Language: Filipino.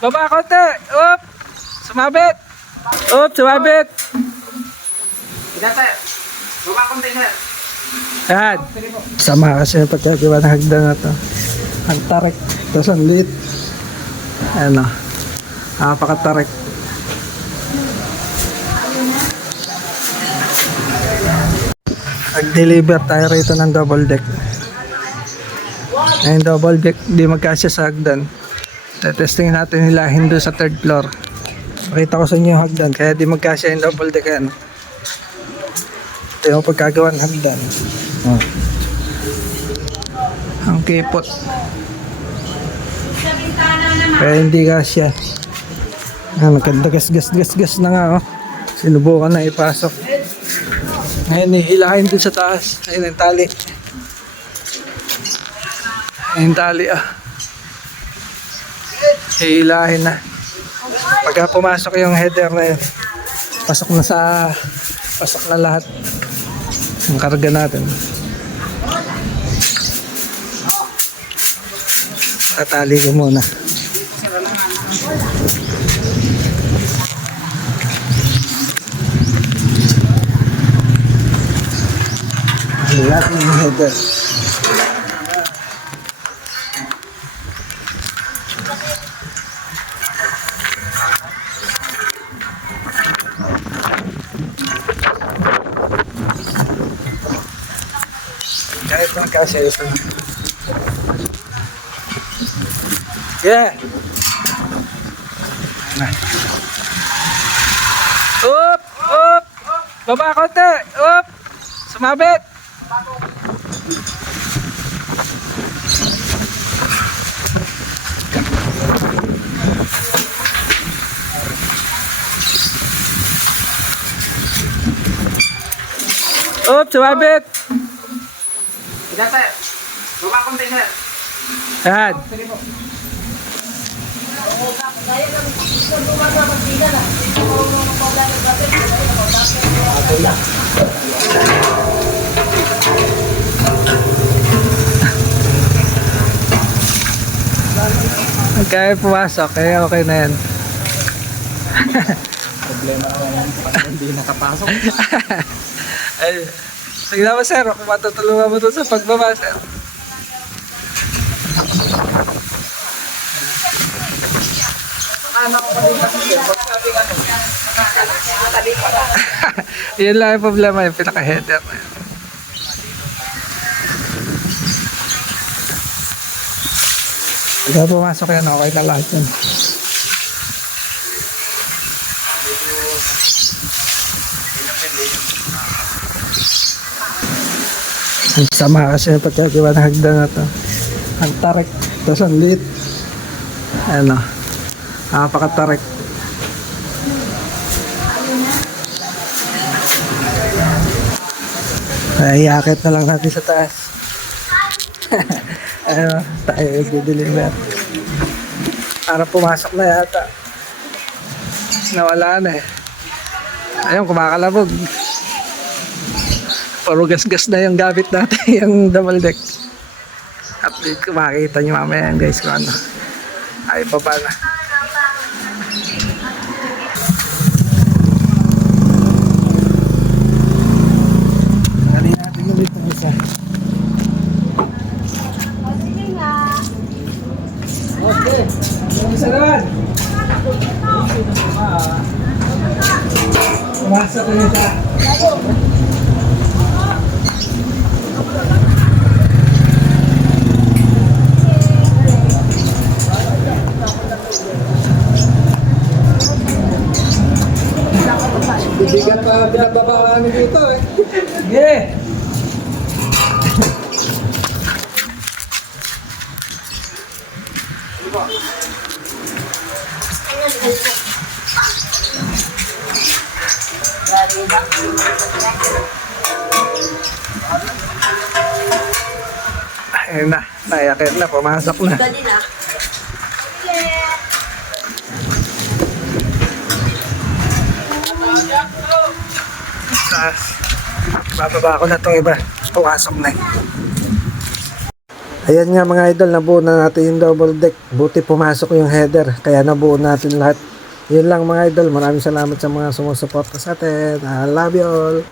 Baba konti. Up. Sumabit. Up, sumabit. Sir? Baba container. Yan. Sama kasi yung pagkagawa ng hagdan na to. Ang tarik. Tapos ang liit. Ano. Napakatarik. Nag-deliver tayo rito ng double deck. Ayun double deck, di magkasya sa hagdan. Testing natin nila hindi sa third floor. Pakita ko sa inyo yung hagdan, kaya di magkasya yung double deck. Ano. Ito yung pagkagawa ng hagdan. Oh. Ang kipot. Kaya hindi kasya. Ah, nagkadagas-gas-gas-gas na nga oh. Sinubukan na ipasok. Ngayon ihilahin dun sa taas. Ayun ang tali. Ayun tali ah. Hihilahin na. Pagka pumasok yung header na yun, pasok na sa pasok na lahat ang karga natin. Tatali ko muna. Lahat ng header. Mga kasi ito. Yeah. Up! Up! Baba konti! Up! Sumabit! Up! Sumabit! Ilan sir? Baba container. Yan. Kaya pumasok, kaya okay na yan. Problema naman pag hindi nakapasok. Ay, tignan mo sir, kung matutulungan mo sa pagbaba sir. Yan lang yung problema, yung pinaka-header na yun. Pagka pumasok yan, okay na lahat yun. Ang sama kasi yung pagkagawa ng hagdan na to. Ang tarik, tapos ang liit. Ano, napakatarik. Ay, iakit na lang natin sa taas. ano, tayo i-deliver. Para pumasok na yata. Nawala na eh. Ayun, kumakalabog. Puro gas-gas na yung gamit natin, yung double deck. Update ko, makikita nyo mamaya yan guys kung ano. Ay, baba na. Dali natin ulit ng isa. Okay. Yung isa naman. Pumasok yung Bibigan pa pinababaan dito eh. Yeah. Tapos, bababa ko na itong iba. Pumasok na. Ayan nga mga idol, nabuo na natin yung double deck. Buti pumasok yung header, kaya nabuo natin lahat. Yun lang mga idol, maraming salamat sa mga sumusuporta sa atin. I love you all.